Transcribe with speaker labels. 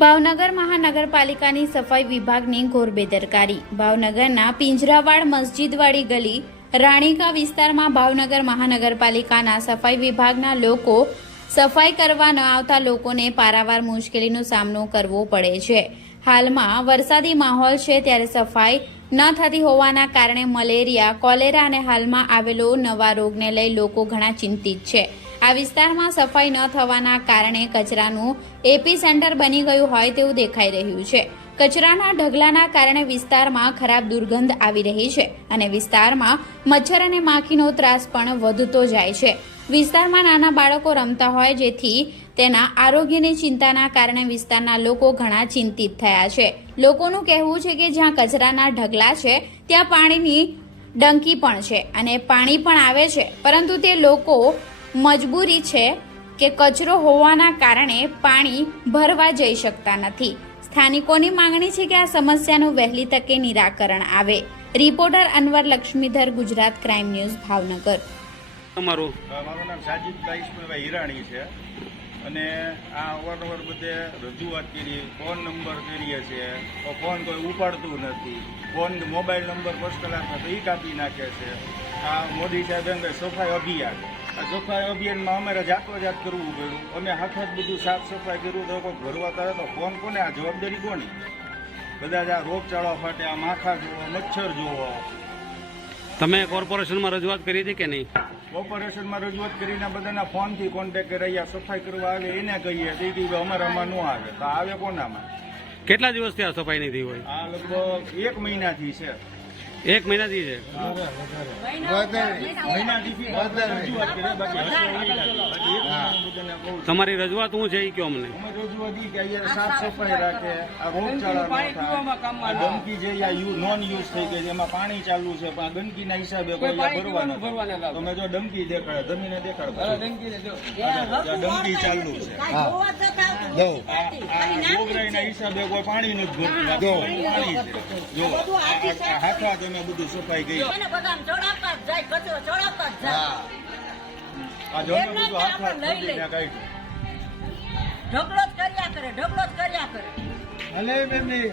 Speaker 1: ભાવનગર મહાનગરપાલિકાની સફાઈ વિભાગની ઘોર બેદરકારી. ભાવનગરના પિંજરાવાડ મસ્જિદવાળી ગલી, રાણીકા વિસ્તારમાં ભાવનગર મહાનગરપાલિકાના સફાઈ વિભાગના લોકો સફાઈ કરવા ન આવતા લોકોને પારાવાર મુશ્કેલીનો સામનો કરવો પડે છે. હાલમાં વરસાદી માહોલ છે ત્યારે સફાઈ ન થતી હોવાના કારણે મલેરિયા, કોલેરા અને હાલમાં આવેલો નવા રોગને લઈ લોકો ઘણા ચિંતિત છે. આ વિસ્તારમાં સફાઈ ન થવાના કારણે કચરાનું એપી સેન્ટર બની ગયું હોય તેવું દેખાઈ રહ્યું છે. કચરાના ઢગલાના કારણે વિસ્તારમાં ખરાબ દુર્ગંધ આવી રહી છે અને વિસ્તારમાં મચ્છર અને માખીનો ત્રાસ પણ વધતો જાય છે. વિસ્તારમાં નાના બાળકો રમતા હોય જેથી તેના આરોગ્યની ચિંતાના કારણે વિસ્તારના લોકો ઘણા ચિંતિત થયા છે. લોકોનું કહેવું છે કે જ્યાં કચરાના ઢગલા છે, ત્યાં પાણીની ડંકી પણ છે અને પાણી પણ આવે છે. પરંતુ તે લોકો મજબૂરી છે કે કચરો હોવાના કારણે પાણી ભરવા જઈ શકતા નથી. સ્થાનિકોની માંગણી છે કે આ સમસ્યાનું વહેલી તકે નિરાકરણ આવે. Reporter Anwar Laxmidhar Gujarat crime news Bhavnagar.
Speaker 2: અમારું.
Speaker 3: મારું નામ સાજીદભાઈ ઈસ્માઈલભાઈ હિરાણી છે. અને આ અવારનવાર બધે રજૂઆત કરી ફોન નંબર કરીએ છીએ. તો ફોન કોઈ ઉપાડતું નથી. ફોન મોબાઈલ નંબર પર્સનલ આપે તો એ કાપી નાખે છે. આ મોદી સાહેબ એમ કે સફાઈ અભિયાન આ સફાઈ અભિયાનમાં અમારે જાતો જાત કરવું પડ્યું. અમે હાથ જ બધું સાફ સફાઈ કર્યું તો કોઈ ભરવા તારે તો ફોન કોને આ જવાબદારી કોની? બધા જ આ રોગચાળો ફાટે આ માખા જોવો મચ્છર જોવો.
Speaker 2: તમે કોર્પોરેશનમાં રજૂઆત કરી હતી કે નહીં?
Speaker 3: કોર્પોરેશનમાં રજૂઆત કરીને બધાના ફોનથી કોન્ટેક્ટ આ સફાઈ કરવા આવે એને કહીએ. તે દી અમારામાં ન આવે. તો આવે કોનામાં?
Speaker 2: કેટલા દિવસથી આ સફાઈ નહીં થઈ હોય?
Speaker 3: આ લગભગ એક મહિનાથી છે.
Speaker 2: એક મહિનાથી છે. તમારી રજૂઆત શું છે એ કયો અમને?
Speaker 3: અમે રજૂઆત ઈ કે અહીંયા સાફ સફાઈ રાખે આ રોગચાળા આ ગંદકી જે નોન યુઝ થઈ ગઈ છે એમાં પાણી ચાલુ છે પણ ગંદકી ગંદકીના હિસાબે કોઈ અહીંયા તમે જો ડંકી દેખાડે જમીને દેખાડો. ડમકી ડંકી ચાલુ છે. આ આ હિસાબે કોઈ પાણી નથી ભરતું. જો. આ- આ હાથવા તમે બધું સફાઈ ગઈ
Speaker 4: જ
Speaker 3: આ જો બધું હાથવા
Speaker 4: લઈ લઈ. ઢગલો જ કર્યા કરે ઢગલો જ કર્યા કરે.
Speaker 3: હલે બેનની